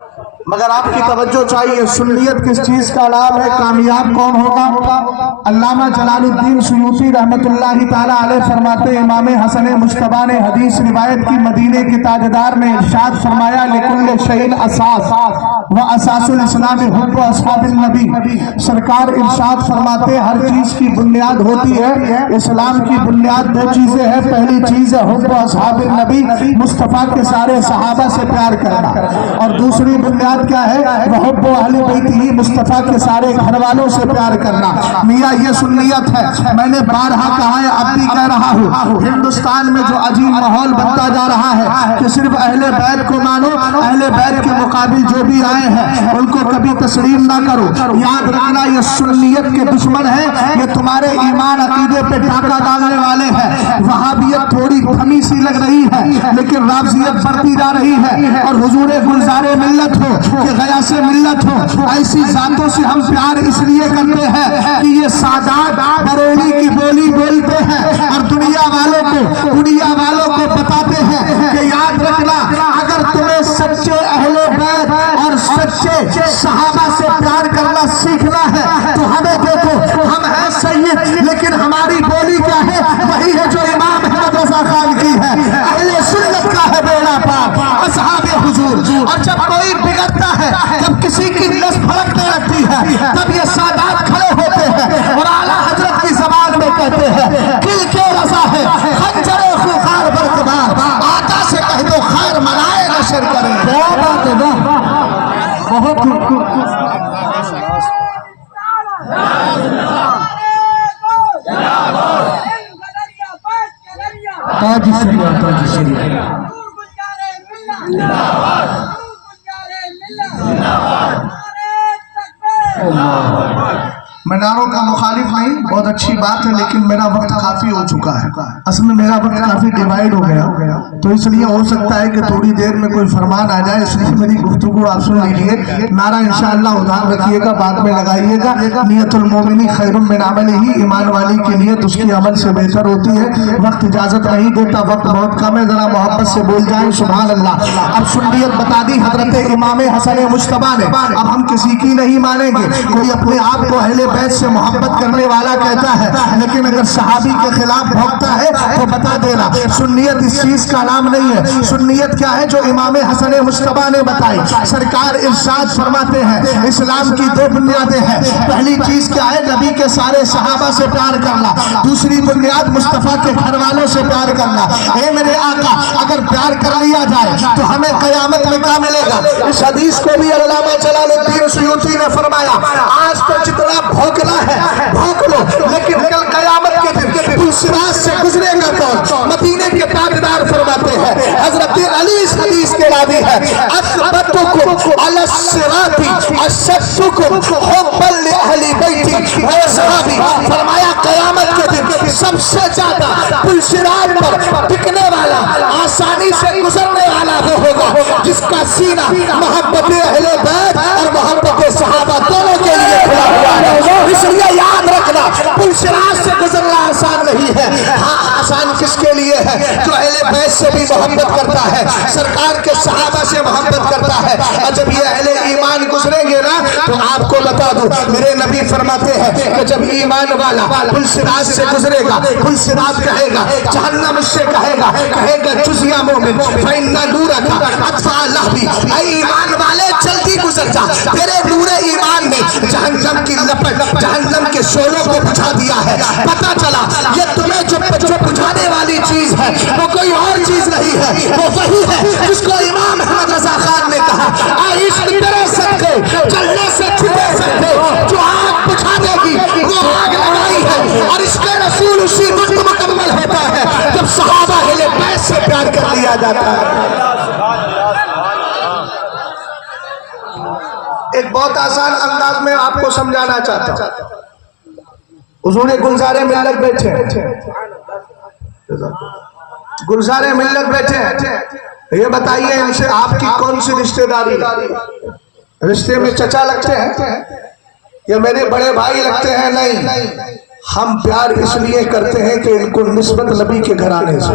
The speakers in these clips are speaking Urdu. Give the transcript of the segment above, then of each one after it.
مگر آپ کی توجہ چاہیے، سنیت کس چیز کا نام ہے، کامیاب کون ہوگا؟ علامہ جلال الدین سیوطی رحمت اللہ تعالیٰ علیہ فرماتے ہیں، امام حسن مجتبیٰ نے حدیث روایت کی، مدینے کے تاجدار نے ارشاد فرمایا، لِكُلِّ شَيْءٍ اساس وَأَسَاسُ الْإِسْلَامِ حُبُّ أَصْحَابِ النبی۔ سرکار ارشاد فرماتے ہیں ہر چیز کی بنیاد ہوتی ہے، اسلام کی بنیاد دو چیزیں ہیں، پہلی چیز ہے حب اصحاب النبی، مصطفیٰ کے سارے صحابہ سے پیار کرنا، اور دوسری بنیاد کیا ہے، وحب اہل بیتہ، مصطفیٰ کے سارے گھر والوں سے پیار کرنا۔ میاں یہ سنیت ہے، میں نے بارہا کہا ہے، اب بھی کہہ رہا ہوں، ہندوستان میں جو عجیب ماحول بنتا جا رہا ہے کہ صرف اہل بیت کو مانو، اہل بیت کے مقابل جو بھی آئے ہیں ان کو کبھی تسلیم نہ کرو۔ یاد رکھنا یہ سنیت کے دشمن ہیں، یہ تمہارے ایمان عقیدے پہ ڈاکہ ڈالنے والے ہیں۔ وہابیت تھوڑی کمی سی لگ رہی ہے لیکن رافضیت بڑھتی جا رہی ہے، اور حضور گلزار ملت ہو کہ غیاث ملت ہو، ایسی ذاتوں سے ہم پیار اس لیے کرتے ہیں کہ یہ سادات بریلی کی بولی بولتے ہیں، اور دنیا والوں کو بتاتے ہیں کہ یاد رکھنا، اگر تمہیں سچے اہل بیت اور سچے صحابہ سے پیار کرنا سیکھنا ہے تو ہمیں دیکھو، ہم ہیں سید لیکن ہماری بولی کیا ہے، وہی ہے جو امام احمد رضا خان کی ہے، اہل سنت کا ہے بیڑا پار، اصحاب حضور۔ اور جب کوئی بگڑتا ہے، جب کسی کی نس بھڑکنے لگتی ہے، تب یہ سادات کھڑے ہوتے ہیں اور اعلیٰ حضرت کی زبان میں کہتے ہیں، کل کے رضا ہے خنجر خوخار برقبار، آقا سے کہہ دو خیر منائے نشر کریں۔ کیا بات ہے، بہت تاج شریعہ، تاج شریعہ۔ میں نعروں کا مخالف نہیں، بہت اچھی بات ہے، لیکن میرا وقت کافی ہو چکا ہے، اصل میں میرا وقت کافی ڈیوائیڈ ہو گیا، تو اس لیے ہو سکتا ہے کہ تھوڑی دیر میں کوئی فرمان آ جائے، اس لیے میری گفتگو آپ سن لیجیے۔ نعرہ انشاءاللہ ادھار رکھیے گا، بعد میں لگائیے گا، نیت المومن خیر من عملہ، ایمان والی کی نیت اس کی عمل سے بہتر ہوتی ہے۔ وقت اجازت نہیں دیتا، وقت بہت کم ہے، ذرا محبت سے بول جائیں سبحان اللہ۔ اب سنیت بتا دی حضرت امام حسن مجتبیٰ نے، اب ہم کسی کی نہیں مانیں گے۔ کوئی اپنے آپ کو اہل بیت سے محبت کرنے والا کہتا ہے، لیکن اگر صحابی کے خلاف بھوکتا ہے تو بتا دینا، سنیت اس چیز کا نام نہیں ہے۔ سنیت کیا ہے جو امام حسن مجتبیٰ نے بتائی؟ سرکار ارشاد فرماتے ہیں اسلام کی دو بنیادیں ہیں، پہلی چیز کیا ہے، نبی کے سارے صحابہ سے پیار کرنا، دوسری بنیاد مصطفیٰ کے گھر والوں سے پیار کرنا۔ اے میرے آقا، اگر پیار کر لیا جائے تو ہمیں قیامت میں کیا ملے گا؟ اس حدیث کو بھی علامہ جلال الدین سیوطی نے فرمایا، آج تو جتنا بھوکنا ہے بھوک لو، لیکن کل قیامت کے دن پل صراط سے گزرے گا کون؟ مدینے کے تاجدار فرماتے ہیں، حضرت علی اس حدیث کے راوی ہے، اثبتکم علی الصراط اشدکم حبا لاہل بیتی و اصحابی، فرمایا قیامت کے دن سب سے زیادہ پل صراط پر ٹکنے والا، آسانی سے گزرنے والا وہ ہوگا جس کا سینہ محبت اہل بیت اور محبت صحابہ دونوں کے لیے کھلا ہوا ہے۔ اس لیے یاد رکھنا، پل صراط سے گزرنا آسان نہیں ہے، ہاں آسان کس کے لیے ہے؟ جو اہل بیت سے بھی محبت کرتا ہے، سرکار کے صحابہ سے محبت کرتا ہے، اور جب یہ اہل ایمان گزریں گے نا تو آپ کو بتا دوں، میرے نبی فرماتے ہیں کہ جب ایمان والا پل صراط سے گزرے گا، پل صراط کہے گا جہنم اس سے کہے گا جز یا مومن فإن نورک اطفأ لہبی، اے ایمان والے جلدی گزر جا، تیرے نور ایمان نے جہنم کی لپٹ، جہنم کے شعلوں کو بجھا دیا ہے۔ پتہ چلا یہ تمہیں جو بجھانے والی چیز ہے وہ کوئی اور چیز نہیں ہے، وہ وہی ہے جس کو امام احمد رضا خان نے کہا، عشق تیرے صدقے جلنے سے چھپے سکتے، جو آگ بجھا دے گی وہ آگ لگائی ہے، اور اس کے رسول اسی وقت مکمل ہوتا ہے جب صحابہ اہل بیت سے پیار کر لیا جاتا ہے۔ ایک بہت آسان انداز میں آپ کو سمجھانا چاہتا ہوں، حضور گلزار ملت بیٹھے، گلزار ملت بیٹھے، یہ بتائیے ان سے آپ کی کون سی رشتہ داری؟ رشتے میں چچا لگتے ہیں یا میرے بڑے بھائی لگتے ہیں؟ نہیں، ہم پیار اس لیے کرتے ہیں کہ ان کو نسبت نبی کے گھرانے سے،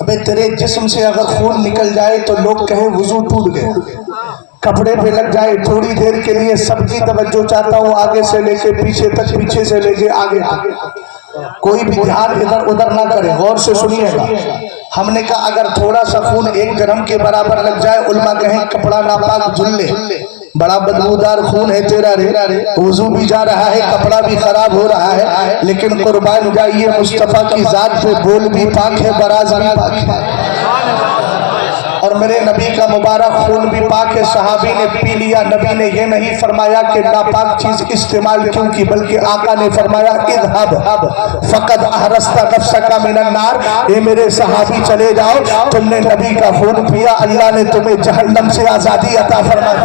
ابے تیرے جسم سے اگر خون نکل جائے تو لوگ کہیں وضو ٹوٹ گئے، کپڑے پہ لگ جائے تھوڑی دیر کے لیے سب کی توجہ چاہتا ہوں آگے سے لے کے پیچھے تک، پیچھے سے لے کے آگے تک، کوئی بھی دھیان ادھر ادھر نہ کرے، غور سے سنیے گا۔ ہم نے کہا اگر تھوڑا سا خون 1 گرم کے برابر لگ جائے، علماء کہیں کپڑا ناپاک دھل لے، بڑا بدبودار خون ہے تیرا رے، وضو بھی جا رہا ہے، کپڑا بھی خراب ہو رہا ہے، لیکن قربان جائیے مصطفیٰ کی ذات پہ بول بھی پاک ہے، براز بھی پاک ہے، اور میرے نبی کا مبارک خون بھی پاک ہے۔ صحابی نے پی لیا، نبی نے یہ نہیں فرمایا کہ ناپاک چیز استعمال کیوں کی، بلکہ آقا نے فرمایا اذهب فقد احرست نفسك من النار، اے میرے صحابی چلے جاؤ، تم نے نبی کا خون پیا، اللہ نے تمہیں جہنم سے آزادی عطا فرما دی۔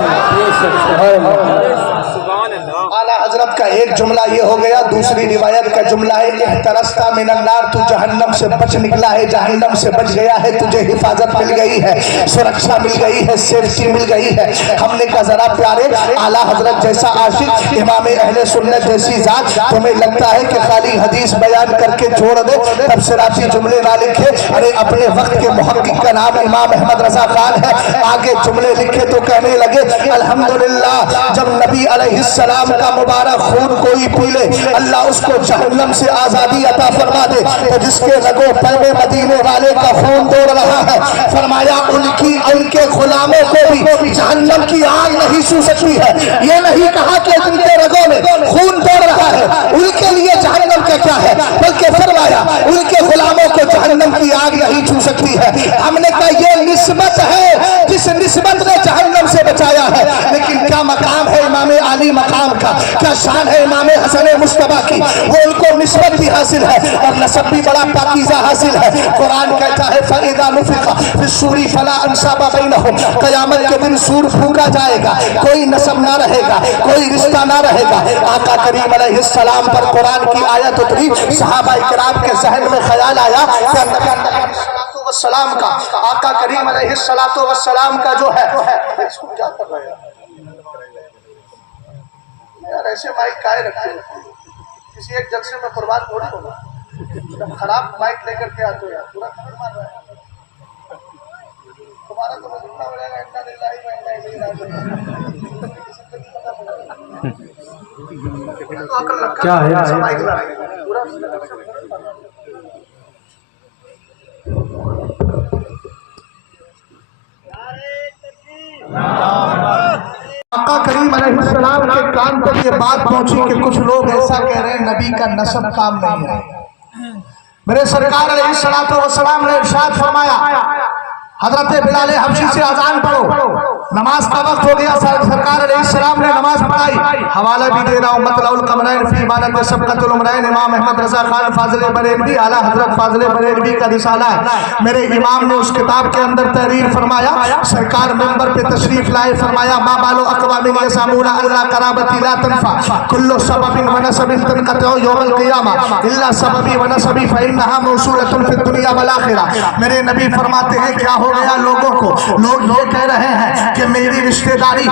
اعلیٰ حضرت کا ایک جملہ یہ ہو گیا، دوسری روایت کا جملہ ہے احترست من النار، تو جہنم سے بچ نکلا ہے، جہنم سے بچ گیا ہے، تجھے حفاظت مل گئی ہے، سرکشا مل گئی ہے، سیفٹی مل گئی ہے۔ ہم نے کہا ذرا پیارے اعلیٰ حضرت جیسا عاشق، امام اہل سنت جیسی ذات، تمہیں لگتا ہے کہ خالی حدیث بیان کر کے چھوڑ دے، تبصراتی جملے نہ لکھے؟ ارے اپنے وقت کے محقق کا نام امام احمد رضا خان ہے، آگے جملے لکھے تو کہنے لگے الحمدللہ جب نبی علیہ السلام کا مبارک خون کوئی پی لے، اللہ اس کو جہنم سے آزادی عطا فرما دے، تو جس کے رگوں پہ مدینے والے کا خون دوڑ رہا ہے، فرمایا ان کے غلاموں کو بھی جہنم کی آگ نہیں چھو سکتی ہے۔ یہ نہیں کہا کہ ان کے رگوں میں خون دوڑ رہا ہے ان کے لیے جہنم کا کیا ہے، بلکہ فرمایا ان کے غلاموں کو جہنم کی آگ نہیں چھو سکتی ہے۔ ہم نے کہا یہ نسبت ہے جس نسبت نے جہنم سے بچایا ہے، لیکن کیا مقام ہے امام علی مقام کا، کیا شان ہے امام حسن مصطفیٰ کی، وہ ان کو نسبت بھی حاصل ہے اور نسب بھی بڑا پاکیزہ حاصل ہے۔ قرآن کہتا ہے فَإِذَا نُفِخَ فِي الصُّورِ فَلَا أَنْسَابَ بَيْنَهُمْ، قیامت کے دن سور پھونکا جائے گا، کوئی نسب نہ رہے گا، کوئی رشتہ نہ رہے گا۔ آقا کریم علیہ السلام پر قرآن کی آیت اتری، صحابہ کرام کے ذہن میں خیال آیا کہ السلام کا آقا کریم علیہ السلام کا جو ہے اس کو کیا کر رہے ہیں یار، ایسے مائک کائے رکھتے ہیں، کسی ایک جلسے میں قربان تھوڑی ہوگا، خراب مائک لے کر کے آتے ہیں، پورا خبر مار رہا ہے تمہارا تو مجھے پڑے گا اننا للہ و اننا الیہ راجعون۔ کیا ہے مائک لا پورا آقا کریم علیہ السلام کے کان پر یہ بات پہنچی کہ کچھ لوگ ایسا کہہ رہے ہیں نبی کا نسب کام نہیں ہے۔ میرے سرکار علیہ السلام نے ارشاد فرمایا حضرت بلال حبشی سے اذان پڑھو، نماز کا وقت ہو گیا، سرکار علیہ السلام نے نماز پڑھائی۔ حوالہ بھی دے رہا ہوں مطلع القمرین فی عبادت سبقت العمرین، امام احمد رضا خان فاضل بریلوی، اعلیٰ حضرت فاضل بریلوی کا رسالہ ہے۔ میرے امام نے اس کتاب کے اندر تحریر فرمایا، سرکار منبر پہ تشریف لائے، فرمایا ما بال اقوام یزعمون ان قرابتی لا تنفع کل سبب ونسب تنقطع یوم القیامہ الا سببی ونسبی فانها موصولۃ فی الدنیا والآخرہ۔ میرے نبی فرماتے ہیں کیا ہو گیا لوگوں کو، لوگ یہ کہہ رہے ہیں کہ میری رشتہ داری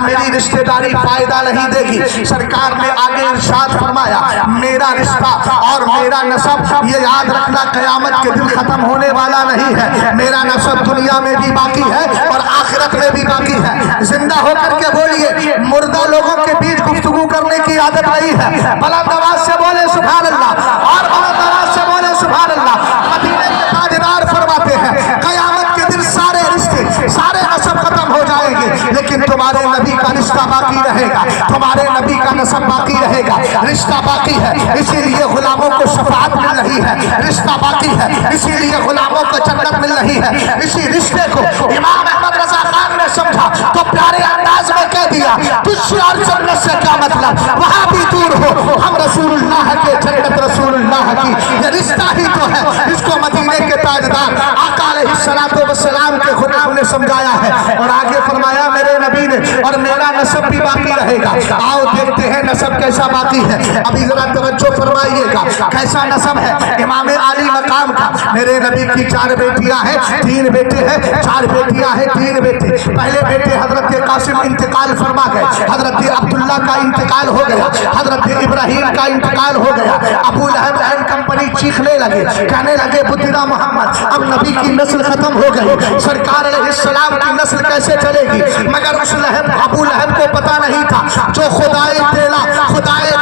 میری رشتہ داری فائدہ نہیں دے گی۔ سرکار نے آگے ارشاد فرمایا میرا رشتہ اور میرا نسب یہ یاد رکھنا قیامت کے دن ختم ہونے والا نہیں ہے، میرا نسب دنیا میں بھی باقی ہے اور آخرت میں بھی باقی ہے۔ زندہ ہو کر کے بولیے، مردہ لوگوں کے بیچ گفتگو کرنے کی عادت نہیں ہے، بلند آواز سے بولے سبحان اللہ، اور بلند آواز سے بولے سبحان اللہ۔ مدینے کے تاجدار فرماتے ہیں قیامت کے دن سارے رشتے سارے نسب ختم ہو جائیں گے، لیکن تمہارے نبی کا رشتہ باقی رہے گا، تمہارے نبی کا نسب باقی رہے گا، رشتہ باقی ہے، اسی لیے غلاموں کو شفاعت مل رہی ہے، رشتہ باقی ہے اسی لیے غلاموں کو جنت مل رہی ہے۔ اسی رشتے کو امام احمد رضا خان نے سمجھا تو پیارے انداز میں کہہ دیا تجھ سے اور جنت سے کیا مطلب، وہاں بھی دور ہو، ہم رسول اللہ کے جنت رسول اللہ کی، یہ رشتہ ہی تو ہے۔ اس کو مدینے کے تاجدار آقا علیہ السلام کے غلام نے سمجھایا ہے، اور آگے فرمایا میرے نبی نے ہے اور میرا نسب بھی باقی رہے گا۔ آؤ دیکھتے ہیں نسب کیسا باقی ہے۔ ابھی ذرا توجہ فرمائیے گا، کیسا نسب ہے امام علی مقام کا۔ میرے نبی کی 4 بیٹیاں ہیں، 3 بیٹے ہیں، 4 بیٹیاں ہیں، 3 بیٹے۔ پہلے بیٹے حضرت قاسم انتقال فرما گئے، حضرت عبداللہ کا انتقال ہو گیا، حضرت ابراہیم کا انتقال ہو گیا۔ ابو لہب اینڈ کمپنی چیخنے لگے، کہنے لگے بتنا محمد، اب نبی کی نسل ختم ہو گئی، سرکار علیہ السلام کی نسل کیسے چلے گی؟ مگر اس لہب ابو لہب کو پتا نہیں تھا جو خدائے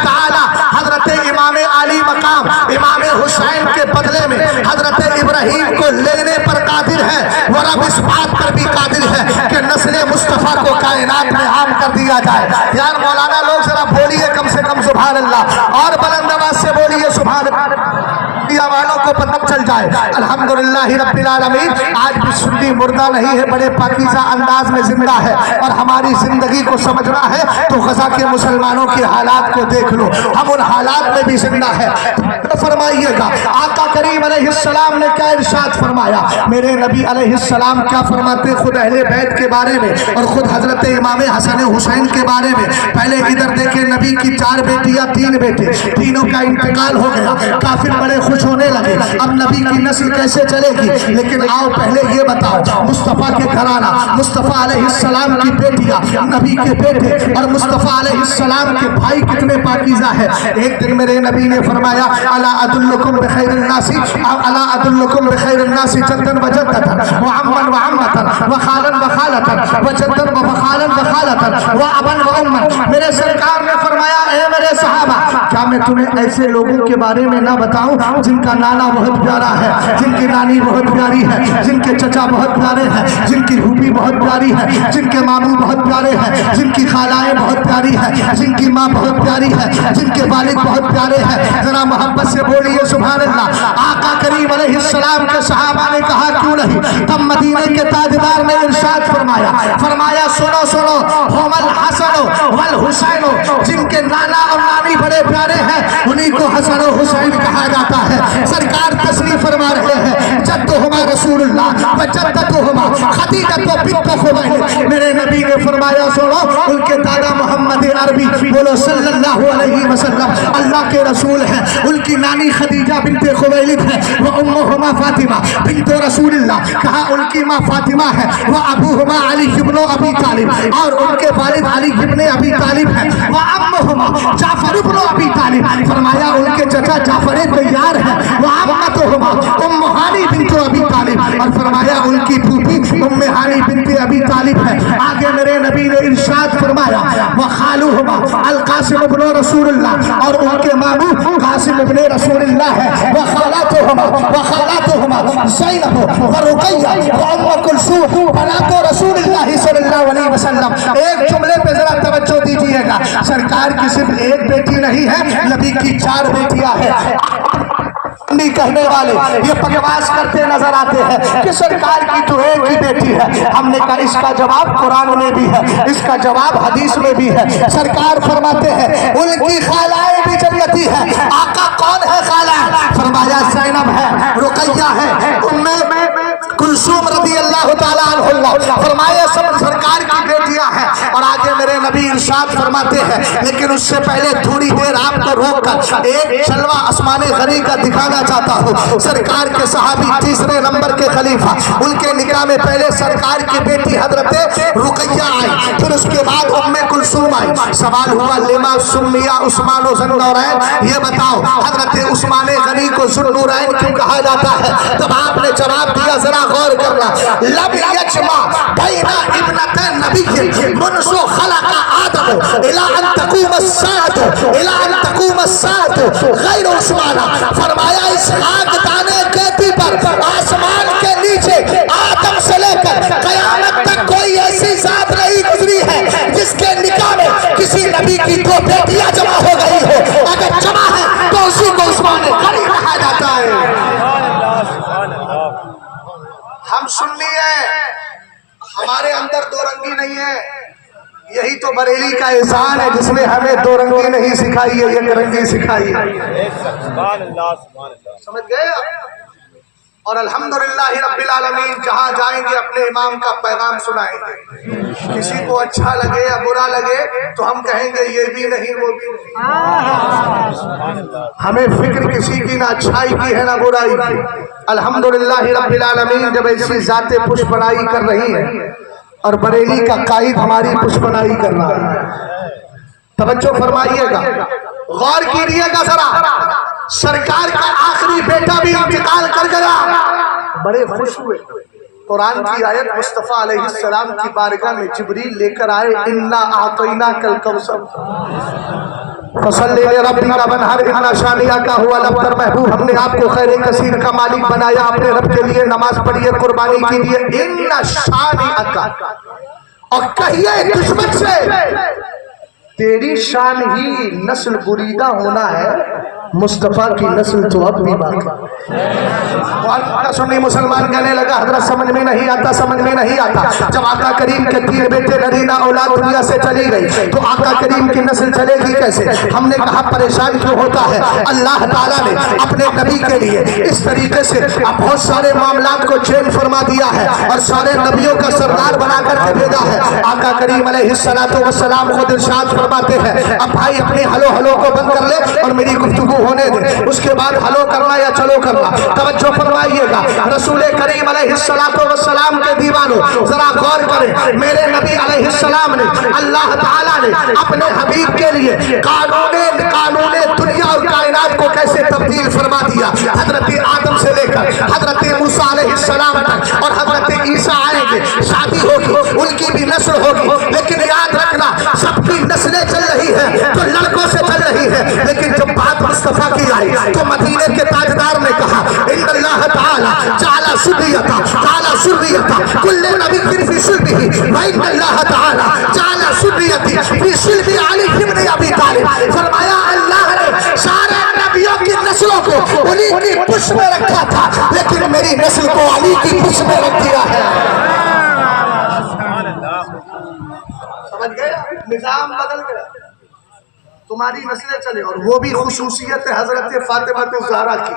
تعالی حضرت امام علی مقام امام حسین کے بدلے میں حضرت ابراہیم کو لینے پر قادر ہے، وہ رب اس بات پر بھی قادر ہے کہ نسل مصطفیٰ کو کائنات میں عام کر دیا جائے۔ یار مولانا لوگ ذرا بولیے کم سے کم سبحان اللہ، اور بلند آواز سے بولیے سبحان اللہ، والوں کو پتہ چل جائے۔ الحمدللہ رب العالمین، آج بھی سنی مردہ نہیں ہے، بڑے پاکیزہ انداز میں زندہ ہے، اور ہماری زندگی کو سمجھنا ہے تو غزہ کے مسلمانوں کے حالات کو دیکھ لو، ہم ان حالات میں بھی زندہ ہے۔ فرمائیے گا آقا کریم علیہ السلام نے کیا ارشاد فرمایا؟ میرے نبی علیہ السلام کیا فرماتے خود اہل بیت کے بارے میں اور خود حضرت امام حسن حسین کے بارے میں؟ پہلے ادھر دیکھیں، نبی کی 4 بیٹیاں 3 بیٹے، تینوں کا انتقال ہو گیا، کافر بڑے خوش ہونے لگے، اب نبی کی نسل کیسے چلے گی؟ لیکن آؤ پہلے یہ بتاؤ، مصطفیٰ کے گھرانہ، مصطفیٰ علیہ السلام کی بیٹیاں، نبی کے بیٹے اور مصطفیٰ علیہ السلام کے بھائی کتنے پاکیزہ ہیں۔ ایک دن میرے نبی نے فرمایا الا ادلکم بخیر الناس، الا ادلکم بخیر الناس جدًا وجدًا وعما وعمة وخالا وخالة وجدًا وخالا وخالة وابا واما۔ میرے سرکار نے فرمایا اے میرے صحابہ، کیا میں تمہیں ایسے لوگوں کے بارے میں نہ بتاؤں جن کا نانا بہت پیارا ہے، جن کی نانی بہت پیاری ہے، جن کے چچا بہت پیارے ہیں، جن کی پھوپھی بہت پیاری ہے، جن کے ماموں بہت پیارے ہیں، جن کی خالائیں بہت پیاری ہے، جن کی ماں بہت پیاری ہے، جن کے والد بہت پیارے ہیں؟ ذرا محبت سے بولیے سبحان اللہ۔ آقا کریم علیہ السلام کے صحابہ نے کہا کیوں نہیں؟ تب مدینے کے تاجدار نے ارشاد فرمایا سنو سنو، ہم الحسن والحسین، جن کے نانا اور نانی بڑے پیارے ہیں انہی کو حسن و حسین کہا جاتا ہے۔ سرکار تشریف فرما رہے ہیں، جدہما رسول اللہ و جدتہما خدیجہ بنت خویلد۔ میرے نبی نے فرمایا سنو، ان کے دادا محمد عربی بولو صلی اللہ علیہ وسلم اللہ کے رسول ہیں، ان کی نانی خدیجہ بنت خویلد ہے، وہ امہما فاطمہ بنت رسول اللہ، کہا ان کی ماں فاطمہ ہے، وہ ابوہما علی ابن ابی طالب، اور ان کے والد علی ابن ابی طالب ہیں، وہ امہما جعفر ابن ابی طالب، فرمایا ان کے چچا جعفر طیار ہے، وہ امتہما ام ہانی بنت ابی طالب، اور فرمایا ان کی پھوپھی ام ہانی بنت ابی طالب ہے۔ آگے میرے نبی نے ارشاد فرمایا وہ خالوہما القاسم ابن رسول اللہ، اور ان کے ماموں قاسم ابن رسول اللہ ہے، وہ خالاتہما زینب و رقیہ و ام کلثوم بنات رسول اللہ صلی اللہ علیہ وسلم۔ ایک جملے پہ ذرا توجہ دیجیے گا، سرکار کی صرف ایک بیٹی نہیں ہے، نبی کی 4 بیٹیاں ہیں۔ نہیں کہنے والے یہ بکواس کرتے نظر آتے ہیں کہ سرکار کی تو ایک ہی بیٹی ہے۔ ہم نے کہا اس کا جواب قرآن میں بھی ہے، اس کا جواب حدیث میں بھی ہے۔ سرکار فرماتے ہیں ان کی خالائیں بھی جنتی ہے۔ آقا کون ہے خالہ؟ فرمایا زینب ہے، رقیہ ہے، ام کلثوم رضی اللہ تعالیٰ عنہ، فرمایا سب سرکار کی بیٹیاں ہیں۔ اور آگے میرے نبی ارشاد فرماتے ہیں لیکن اس سے پہلے تھوڑی دیر آپ کو روک کر ایک جلوہ آسمان غنی کا دکھانا چاہتا ہوں۔ سرکار کے صحابی 3 نمبر کے خلیفہ، ان کے نکاح میں پہلے سرکار کی بیٹی حضرت رقیہ آئی، پھر اس کے بعد ام کلثوم آئی۔ سوال ہوا لما سمیا عثمان ذو النورین، یہ بتاؤ حضرت عثمان غنی کو ذو النورین کیوں کہا جاتا ہے؟ تب آپ نے جواب دیا، ذرا غور کرنا، لم یجمع بین ابنۃ نبی منذ خلق آدم الی ان تقوم الساعة الی ان تقوم الساعة غیر عثمان۔ فرمایا اس خاک دانے کھیتی پر آسمان کے نیچے آدم سے لے کر قیامت تک کوئی ایسی ذات نہیں گزری ہے جس کے نکاح میں کسی نبی کی 2 بیٹیاں جمع ہو گئی ہو۔ اگر جمع ہے تو اسی کو عثمان غنی کہا جاتا ہے۔ ہم سنی ہیں، ہمارے اندر 2 رنگی نہیں ہے، یہی تو بریلی کا احسان ہے جس نے ہمیں 2 رنگی نہیں سکھائی ہے، 1 رنگی سکھائی ہے۔ سمجھ گئے؟ اور الحمدللہ رب العالمین جہاں جائیں گے اپنے امام کا پیغام سنائیں گے۔ کسی کو اچھا لگے یا برا لگے تو ہم کہیں گے یہ بھی نہیں وہ بھی نہیں. ہمیں فکر کسی کی نہ اچھائی کی ہے نہ برائی کی. الحمدللہ رب العالمین جب ایسی ذاتیں پشپنائی کر رہی ہیں اور بریلی کا قائد ہماری پشپنائی کر رہا ہے. توجہ فرمائیے گا, غور کیجیے گا ذرا. سرکار کا آخری بیٹا بھی انتقال کر گیا, بڑے خوش ہوئے. قرآن کی آیت مصطفیٰ علیہ السلام کی بارگاہ میں جبریل لے کر آئے, انا اعطیناک الکوثر فصلی لربک وانحر ان شانئک هو الابتر. محبوب ہم نے آپ کو خیر کثیر کا مالک بنایا, اپنے رب کے لیے نماز پڑھیے, قربانی کیجیے. ان شانئک, اور کہیے دشمن سے تیری شان ہی نسل بریدہ ہونا ہے, مصطفیٰ کی نسل تو اب بھی باقی. سنی مسلمان کہنے لگا حضرت سمجھ میں نہیں آتا, سمجھ میں نہیں آتا. جب آقا کریم کے 3 بیٹے نرینہ اولاد دنیا سے چلی گئی تو آقا کریم کی نسل چلے گی کیسے؟ ہم نے کہا پریشان کیوں ہوتا ہے؟ اللہ تعالیٰ نے اپنے نبی کے لیے اس طریقے سے بہت سارے معاملات کو چینج فرما دیا ہے اور سارے نبیوں کا سردار بنا کر کے بھیجا ہے. آقا کریم علیہ السلام خود ارشاد فرماتے ہیں, اب بھائی اپنی ہلو کو بند کر لے اور میری گفتگو ہونے دے, اس کے بعد ہلو کرنا یا چلو کرنا. توجہ فرمائیے گا, رسول کریم علیہ السلام کے دیوانوں ذرا غور کریں. میرے نبی علیہ السلام نے, اللہ تعالیٰ نے اپنے حبیب کے لیے قانون دنیا اور کائنات کو کیسے تبدیل فرما دیا. حضرت آدم سے لے کر حضرت موسیٰ علیہ السلام تک اور حضرت عیسیٰ آئیں گے, شادی ہوگی, ان کی بھی نسل ہوگی, لیکن یاد رکھنا سب کی نسلیں چل رہی ہیں تو لڑکوں سے چل رہی ہے. لیکن جب بات مصطفیٰ کی آئی تو مدینے کے تاجدار نے کہا ان اللہ تعالی جعل ذریۃ کل نبی فی صلبہ وان اللہ تعالی جعل ذریۃ فی صلب علی ابن ابی طالب. فرمایا اللہ نے سارے نبیوں کی نسلوں کو انہیں کی پشت میں رکھا تھا, لیکن میری نسل کو علی کی پشت میں رکھ دیا ہے. سمجھ گئے؟ نظام بدل گیا, تمہاری نسلیں چلے. اور وہ بھی خصوصیت حضرت فاطمہ الزہرا کی.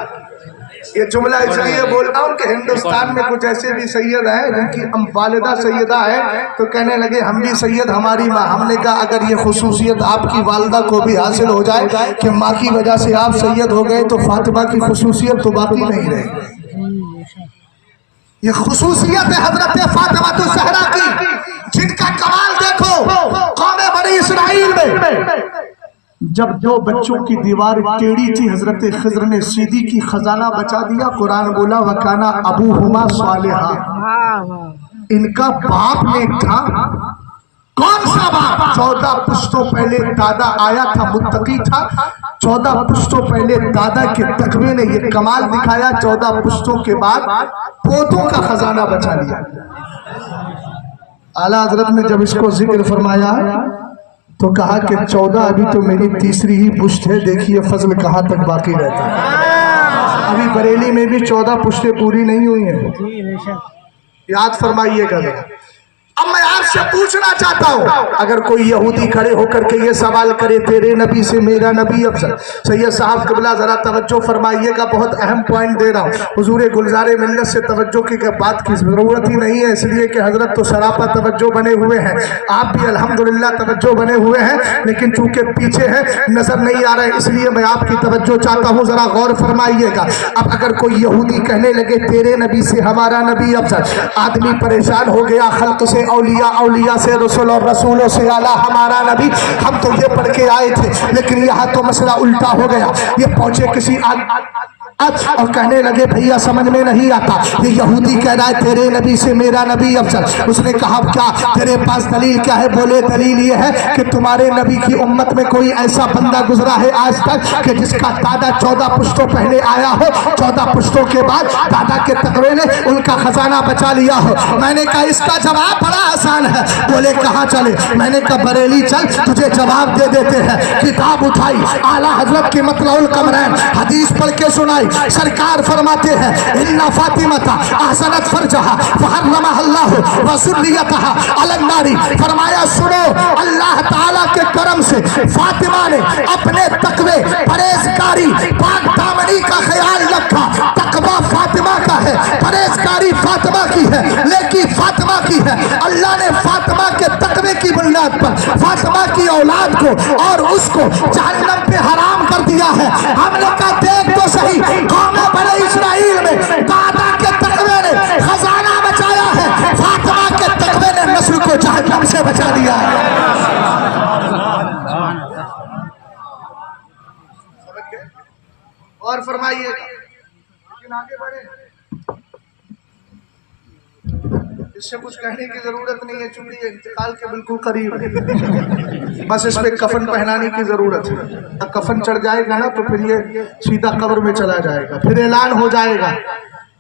یہ جملہ اس لیے بول رہا ہوں کہ ہندوستان میں کچھ ایسے بھی سید ہیں جن کی والدہ سیدہ ہے تو کہنے لگے ہم بھی سید, ہماری ماں. ہم نے کہا اگر یہ خصوصیت آپ کی والدہ کو بھی حاصل ہو جائے کہ ماں کی وجہ سے آپ سید ہو گئے تو فاطمہ کی خصوصیت تو باقی نہیں رہے. یہ خصوصیت ہے حضرت فاطمہ الزہرا کی, جن کا کمال دیکھو قوم بنی اسرائیل میں. جب 2 بچوں کی دیوار ٹیڑھی تھی, حضرت خضر نے سیدھی کی, خزانہ بچا دیا. قرآن بولا وَكَانَ أَبُوهُمَا صَالِحًا. ان کا باپ نیک تھا. کون سا باپ؟ 14 پشتوں پہلے دادا آیا تھا, متقی تھا. 14 پشتوں پہلے دادا کے تقوی نے یہ کمال دکھایا. 14 پشتوں کے بعد پوتوں کا خزانہ بچا لیا. اعلیٰ حضرت نے جب اس کو ذکر فرمایا تو کہا کہ 14 ابھی تو میری تیسری ہی پشت ہے, دیکھیے فضل کہاں تک باقی رہتا ہے. ابھی بریلی میں بھی 14 پشتیں پوری نہیں ہوئی ہیں. یاد فرمائیے گا. اب میں آپ سے پوچھنا چاہتا ہوں, اگر کوئی یہودی کھڑے ہو کر کے یہ سوال کرے تیرے نبی سے میرا نبی افضل. سید صاحب قبلہ ذرا توجہ فرمائیے گا, بہت اہم پوائنٹ دے رہا ہوں. حضور گلزار ملت سے توجہ کی بات کی ضرورت ہی نہیں ہے, اس لیے کہ حضرت تو سراپا توجہ بنے ہوئے ہیں, آپ بھی الحمدللہ توجہ بنے ہوئے ہیں, لیکن چونکہ پیچھے ہے نظر نہیں آ رہا ہے, اس لیے میں آپ کی توجہ چاہتا ہوں, ذرا غور فرمائیے گا. اب اگر کوئی یہودی کہنے لگے تیرے نبی سے ہمارا نبی افضل, آدمی پریشان ہو گیا. خلق سے اولیاء سے رسول اور رسولوں سے اعلیٰ ہمارا نبی. ہم تو یہ پڑھ کے آئے تھے, لیکن یہاں تو مسئلہ الٹا ہو گیا. یہ پہنچے کسی اور کہنے لگے بھیا سمجھ میں نہیں آتا, یہ یہودی کہہ رہا ہے تیرے نبی سے میرا نبی افضل. اس نے کہا کیا تیرے پاس دلیل کیا ہے؟ بولے دلیل یہ ہے کہ تمہارے نبی کی امت میں کوئی ایسا بندہ گزرا ہے آج تک کہ جس کا دادا 14 پشتوں پہلے آیا ہو, 14 پشتوں کے بعد دادا کے تقوی نے ان کا خزانہ بچا لیا ہو. میں نے کہا اس کا جواب بڑا آسان ہے. بولے کہاں چلے؟ میں نے کہا بریلی چل, تجھے جواب دے دیتے ہیں. کتاب اٹھائی, اعلیٰ حضرت کی مطلع القمرین حدیث پڑھ کے سنائی. سرکار فرماتے ہیں ان فاطمہ احسنت فرجہا فحرمہا اللہ وذریتہا علی النار. فرمایا سنو, اللہ تعالیٰ کے کرم سے فاطمہ نے اپنے تقوی, پرہیزگاری, پاک دامنی کا خیال رکھا. تقوی فاطمہ کا ہے, پرہیزگاری فاطمہ کی ہے, نیکی فاطمہ کی ہے. اللہ نے فاطمہ کے بنیاد پر فاطمہ کی اولاد کو اور اس کو جہنم پہ حرام کر دیا ہے. ہم نے کہا دیکھ تو صحیح, قوم بنی اسرائیل میں دادا کے تقوی نے خزانہ بچایا ہے, فاطمہ کے تقوی نے نسل کو جہنم سے بچا دیا ہے. اور فرمائیے آگے بڑھے, اس سے کچھ کہنے کی ضرورت نہیں ہے چونکہ یہ انتقال کے بالکل قریب ہے. بس اس پہ کفن پہنانے کی ضرورت ہے. کفن چڑھ جائے گا نا تو پھر یہ سیدھا قبر میں چلا جائے گا, پھر اعلان ہو جائے گا.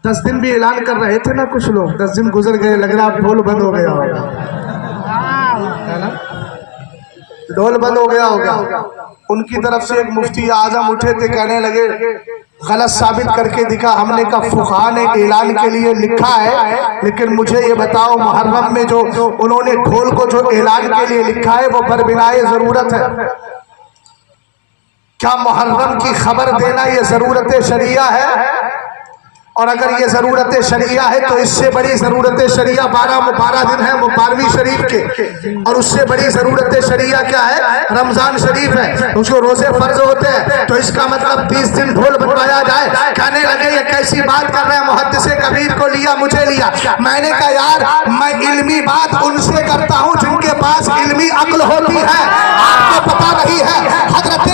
10 دن بھی اعلان کر رہے تھے نا کچھ لوگ, 10 دن گزر گئے, لگ رہا اب ڈھول بند ہو گیا ہوگا, ڈھول بند ہو گیا ہوگا. ان کی طرف سے ایک مفتی اعظم اٹھے تھے, کہنے لگے غلط ثابت کر کے دکھا. ہم نے کہا فقہا نے اعلان کے لیے لکھا ہے, لیکن مجھے یہ بتاؤ محرم میں جو انہوں نے ڈھول کو جو اعلان کے لیے لکھا ہے وہ بربنائے ضرورت ہے. کیا محرم کی خبر دینا یہ ضرورت شریعہ ہے؟ اور اگر یہ ضرورت شریعہ ہے تو اس سے بڑی ضرورت شریعہ 12 دن ہے مبارک شریف کے, اور اس سے بڑی ضرورت شریعہ کیا ہے؟ رمضان شریف ہے. اس کو روزے فرض ہوتے ہیں, تو اس کا مطلب 30 دن ڈھول بنوایا جائے. کہنے لگے یہ کیسی بات کر رہے ہیں, محدث کبیر کو لیا مجھے لیا. میں نے کہا یار میں علمی بات ان سے کرتا ہوں جن کے پاس علمی عقل ہوتی ہے. آپ کو پتا نہیں ہے حضرت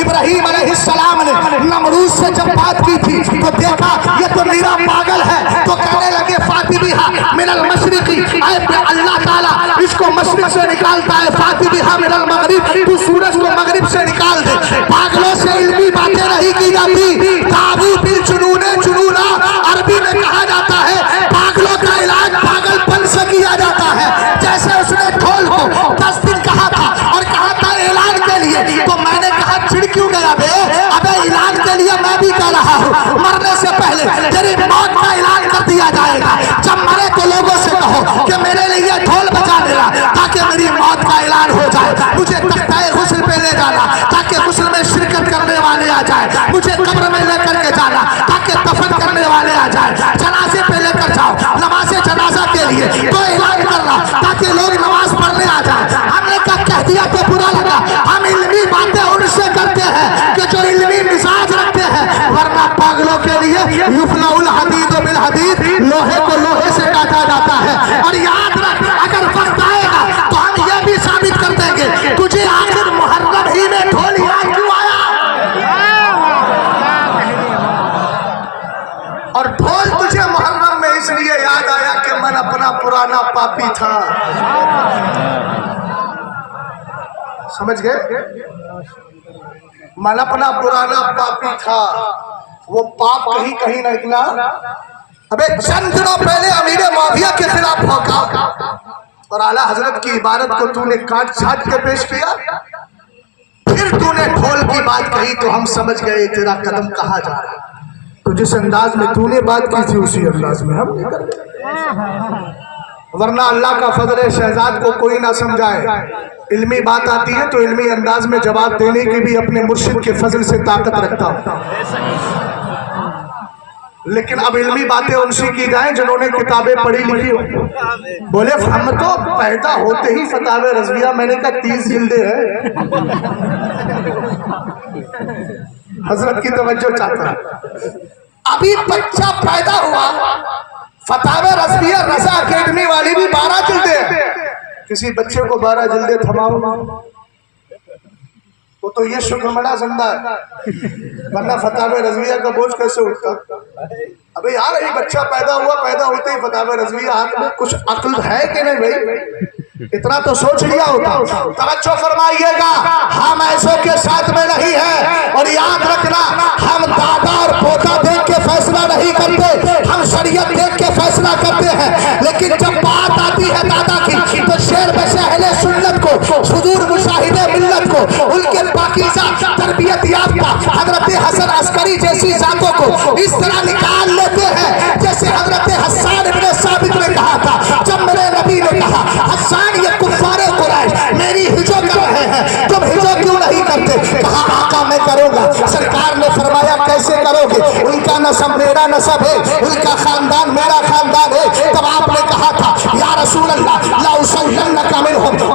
ابراہیم علیہ السلام نے نمرود سے جب بات کی تھی تو دیکھا یہ تو میرا پاگل ہے, تو کہنے لگے فاتبیہا من المشرقی, اے اللہ تعالیٰ اس کو مشرق سے نکالتا ہے, فاتبیہا من المغرب, تو سورج کو مغرب سے نکال دے. پاگلوں سے علمی باتیں نہیں کی جاتی. تابو بالجنون جنونا عربی میں کہا جاتا ہے پاگلوں کا علاج پاگل پن سے کیا جاتا ہے. جیسے اس نے ڈھول کو 10 دن کہا تھا اور کہا تھا اعلان کے لیے, تو میں نے کہا چڑ کیوں گیا بے, ابے اعلان کے لیے میں بھی کہہ رہا ہوں مرنے سے پہلے تیری موت کا اعلان کر دیا جائے گا. جب مرے تو لوگوں سے کہو کہ میرے لیے ڈھول بجا دینا تاکہ میری موت کا اعلان ہو جائے. مجھے تختہ غسل پہ لے جانا تاکہ غسل میں شرکت کرنے والے آ جائیں. مجھے قبر میں لے کر کے جانا تاکہ دفن کرنے والے آ جائیں. جنازے پہ لے کر جاؤ نماز جنازہ کے لیے تو اعلان کرنا تاکہ لوگ نماز پڑھنے آ جائیں. ہم نے کہہ دیا تو برا لگا. ہم علمی باتیں ان سے کرتے ہیں کہ جو علمی مزاج رکھتے ہیں, ورنہ پاگلوں کے لیے یفلع الحدید بالحدید, لوہے کو لوہے سے کاٹا جاتا ہے. اور یاد رکھ اگر وقت آئے گا تو ہم یہ بھی ثابت کر دیں گے تجھے آخر محرم ہی میں ڈھول یاد کیوں آیا, اور ڈھول تجھے محرم میں اس لیے یاد آیا کہ من اپنا پرانا پاپی تھا. سمجھ گئے؟ من اپنا پرانا پاپی تھا, وہ پاپ کہیں کہیں نہ نکلا. ابے چند دنوں پہلے امیر معاویہ کے خلاف بھوکا اور اعلیٰ حضرت کی عبارت کو تو نے کاٹ چھاٹ کے پیش کیا, پھر تو نے ڈھول کی بات کہی تو ہم سمجھ گئے تیرا قدم کہاں جا رہا. تو جس انداز میں تو نے بات کی تھی اسی انداز میں ہم نہیں کرتے, ورنہ اللہ کا فضل شہزاد کو کوئی نہ سمجھائے. علمی بات آتی ہے تو علمی انداز میں جواب دینے کی بھی اپنے مرشد کے فضل سے طاقت رکھتا ہوں. لیکن اب علمی باتیں ان سے کی جائیں جنہوں نے کتابیں پڑھی لکھی ہو. بولے ہم تو پیدا ہوتے ہی فتاوی رضویہ, میں نے کہا 30 جلدیں ہیں. حضرت کی توجہ چاہتا ہے. ابھی بچہ پیدا ہوا, فتاوی رضویہ رضا اکیڈمی والی بھی 12 جلدیں ہیں. کسی بچے کو 12 جلدیں تھماؤ وہ تو یہ شکر منا زندہ ہے, ورنہ فتاوی رضویہ کا بوجھ کیسے اٹھتا. ابھی یار یہ بچہ پیدا ہوا, پیدا ہوتے ہی فتاوی رضویہ ہاتھ میں, کچھ عقل ہے کہ نہیں بھائی, اتنا تو سوچ لیا ہوتا. توجہ فرمائیے گا, ہم ایسوں کے ساتھ میں نہیں ہیں. اور یاد رکھنا ہم دادا اور پوتا دیکھ کے فیصلہ نہیں کرتے, ہم شریعت دیکھ کے فیصلہ کرتے ہیں. لیکن جب بات آتی ہے دادا کی تو شیر بش اہل سنت کو, صدور مشاہدہ ملت کو, ان کے پاکیزہ تربیت یافتہ حضرت حسن عسکری جیسی ذاتوں کو اس طرح نکال لیتے ہیں جیسے حضرت حسان ابن ثابت نے کہا تھا. جب میرے نبی نے کہا حسان یہ کفار قریش میری ہجو کر رہے ہیں, تم ہجو کیوں نہیں کرتے؟ کہا آقا میں کروں گا. سرکار نے فرمایا کیسے کرو گے؟ ان کا نسب میرا نسب ہے, ان کا خاندان میرا خاندان ہے. تب آپ نے کہا تھا یا رسول اللہ لا اسلمنک منہم,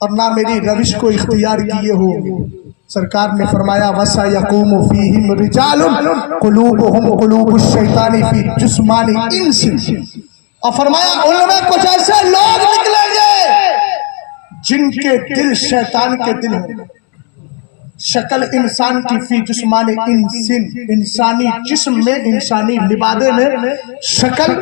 اور نہ میری روش کو اختیار کیے ہو. سرکار نے فرمایا وَسَا يَقُومُ فِيهِمْ رِجَالٌ قُلُوبُهُمْ قُلُوبُ الشَّيْطَانِ فِي جُسْمَانِ إِنسٍ. اور فرمایا ان میں کچھ ایسے لوگ نکلیں گے جن کے دل شیطان کے دل ہوں. شکل انسان کی فی جسمان انسن، انسانی جسم میں، انسانی لبادے میں شکل،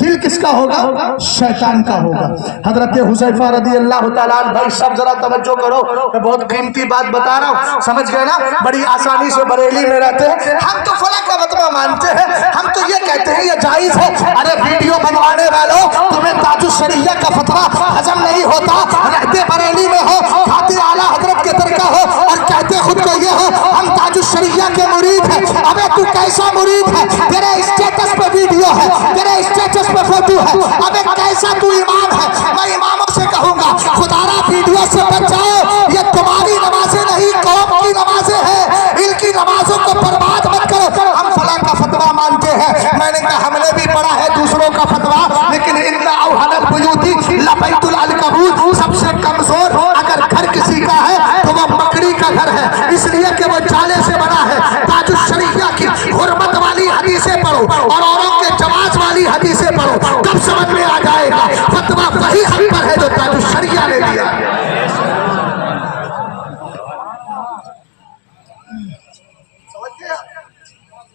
دل کس کا ہوگا؟ شیطان کا ہوگا. حضرت حذیفہ رضی اللہ تعالیٰ عنہ، بھائی سب ذرا توجہ کرو، میں بہت قیمتی بات بتا رہا ہوں، سمجھ گئے نا؟ بڑی آسانی سے بریلی میں رہتے ہیں، ہم تو فلاں کا فتویٰ مانتے ہیں، ہم تو یہ کہتے ہیں یہ جائز ہے. ارے ویڈیو بنوانے والوں، تمہیں تاج الشریعہ کا فتویٰ ہضم نہیں ہوتا، رہتے بریلی میں ہو، کھاتے اعلیٰ حضرت کے طریقہ ہو اور کہتے خود کو یہ ہو ہم تاج الشریعہ کے مرید ہیں. ابے تو کیسا مرید ہے؟ تیرے اسٹیٹس پہ ویڈیو ہے، تیرے اسٹیٹس پہ فوٹو ہے. ابے کیسا تو امام ہے؟ میں اماموں سے کہوں گا خدا را ویڈیو سے بچ جاؤ. یہ تمہاری نمازیں نہیں، قوم کی نمازیں ہیں. ان کی نمازوں کو برباد مت کرو. ہم فلاں کا فتویٰ مانتے ہیں. میں نے کہا ہم نے بھی پڑھا ہے دوسروں کا فتویٰ، لیکن ان کا اوہن البیوتی لبیت العنکبوت، سب سے کمزور اگر گھر کسی کا ہے تو وہ مکڑی کا گھر ہے، اس لیے کہ وہ جالے سے بنا ہے. تاج الشریعہ کی حرمت والی حدیثیں پڑھو اور اوروں کے جواز والی حدیثیں پڑھو، تب سمجھ میں آ جائے گا فتویٰ وہی حق پر ہے جو تاج الشریعہ نے دیا.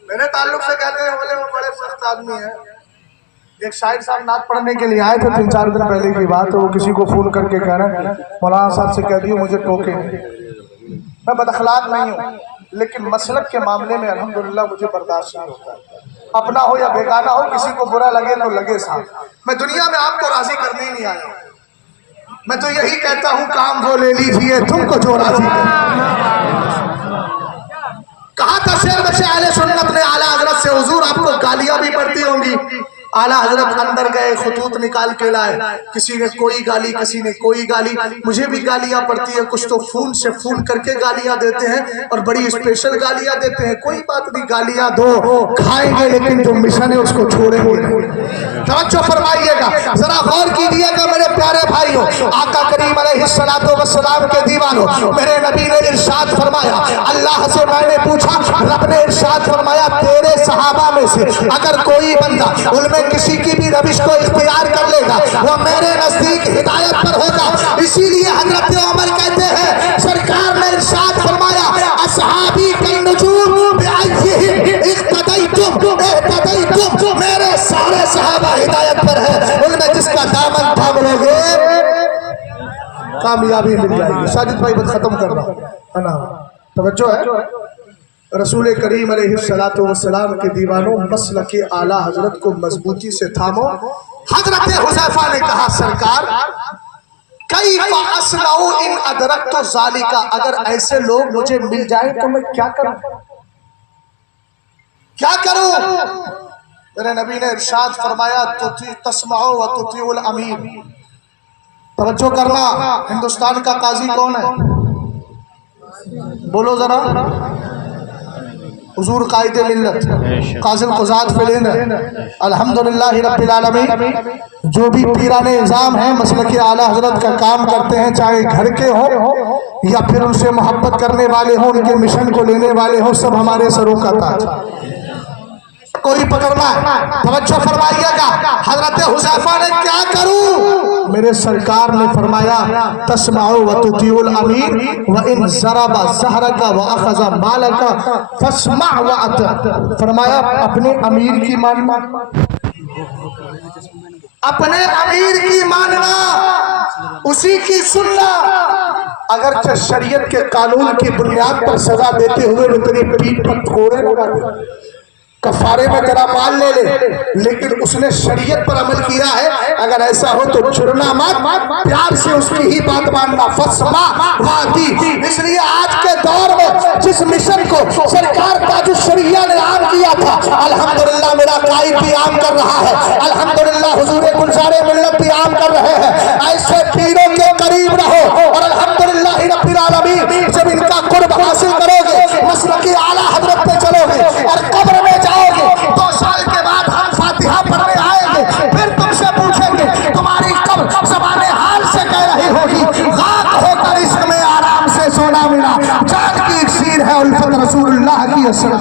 میرے تعلق سے کہتے ہیں بولے وہ بڑے سخت آدمی ہیں. ایک شاعر صاحب نعت پڑھنے کے لیے آئے تھے 3-4 دن پہلے کی بات ہے. وہ کسی کو فون کر کے کہہ رہے ہیں مولانا صاحب سے کہہ دیو مجھے ٹوکے. میں بد اخلاق نہیں ہوں، لیکن مسلک کے معاملے میں الحمدللہ مجھے برداشت نہیں ہوتا. اپنا ہو یا بیگانہ ہو، کسی کو برا لگے تو لگے صاحب. میں دنیا میں آپ کو راضی کرنے ہی نہیں آیا. میں تو یہی کہتا ہوں کام وہ لے لیجئے تم کو جو راضی کرے. کہا تھا شعر میں سے اہل سنت نے اعلیٰ حضرت سے حضور آپ کو گالیاں بھی پڑتی ہوں گی. اعلیٰ حضرت اندر گئے، خطوط نکال کے لائے، کسی نے کوئی گالی، کسی نے کوئی گالی. مجھے بھی گالیاں پڑتی ہیں، کچھ تو فون سے فون کر کے گالیاں دیتے ہیں اور بڑی اسپیشل گالیاں دیتے ہیں. کوئی بات نہیں، گالیاں دو، کھائیں گے لیکن جو مشن ہے اس کو چھوڑیں گے. توجہ فرمائیے گا، ذرا غور کیجیے گا میرے پیارے بھائیوں. آقا کریم علیہ السلام کے دیوانوں، میرے نبی نے ارشاد فرمایا، اللہ سے میں نے پوچھا، رب نے ارشاد فرمایا تیرے صحابہ میں سے اگر کوئی بندہ ان میں کسی کی بھی روش کو اختیار کر لے گا وہ میرے نزدیک ہدایت پر ہوگا. اسی لیے حضرت عمر کہتے ہیں سرکار نے ارشاد فرمایا اصحابی کالنجوم بأیہم اقتدیتم اہتدیتم. میرے سارے صحابہ ہدایت پر ہیں، ان میں جس کا دامن تھام لو گے کامیابی مل جائے گی. ساجد بھائی بات ختم کرنا، توجہ ہے. رسول کریم علیہ السلام کے دیوانوں، مسلک اعلیٰ حضرت کو مضبوطی سے تھامو. حضرت حذیفہ نے کہا سرکار کیف اصنع ان ادرکت ذالک، اگر ایسے لوگ مجھے مل جائیں تو میں کیا کروں؟ کیا کروں؟ میرے نبی نے ارشاد فرمایا تسمع و تطیع الامیر. توجہ کرنا، ہندوستان کا قاضی کون ہے؟ بولو ذرا. حضور قائد ملت قاضی القضات فی الہند الحمدللہ رب العالمین. جو بھی پیران نظام ہیں مسلک اعلیٰ حضرت کا کام کرتے ہیں، چاہے گھر کے ہوں یا پھر ان سے محبت کرنے والے ہوں، ان کے مشن کو لینے والے ہوں، سب ہمارے سروں کا تاج. کوئی پکڑنا ہے، توجہ فرمائیے گا. حضرت حذیفہ نے کیا کروں؟ میرے سرکار نے فرمایا تسمع و تطیع الامیر وان ضرب ظہرک واخذ مالک فاسمع واطع. فرمایا اپنے امیر کی ماننا، اپنے امیر کی ماننا، اسی کی سننا. اگرچہ شریعت کے قانون کی بنیاد پر سزا دیتے ہوئے وہ تیری پیٹھ پر تھوڑے لگا دے، کفارے میں تیرا مال لے لے، لیکن اس نے شریعت پر عمل کیا ہے. اگر ایسا ہو تو چھڑنا مت، پیار سے اس کی ہی بات ماننا. فاسمع واطع. اس لیے آج کے دور میں جس مشن کو سرکار تاج الشریعہ نے عام کیا تھا، الحمدللہ میرا قائد بھی عام کر رہا ہے، الحمدللہ حضور گلزار ملت بھی عام کر رہے ہیں. ایسے پیروں کے قریب رہو اور الحمدللہ رب العالمین جب ان کا قرب حاصل کرو گے، مسلک اعلیٰ حضرت پہ چلو گے اور قبر میں جاؤ گے، 2 سال کے بعد ہم فاتحہ پڑھنے آئیں گے، پھر تم سے پوچھیں گے تمہاری قبر زبان حال سے کہہ رہی ہوگی غاق سر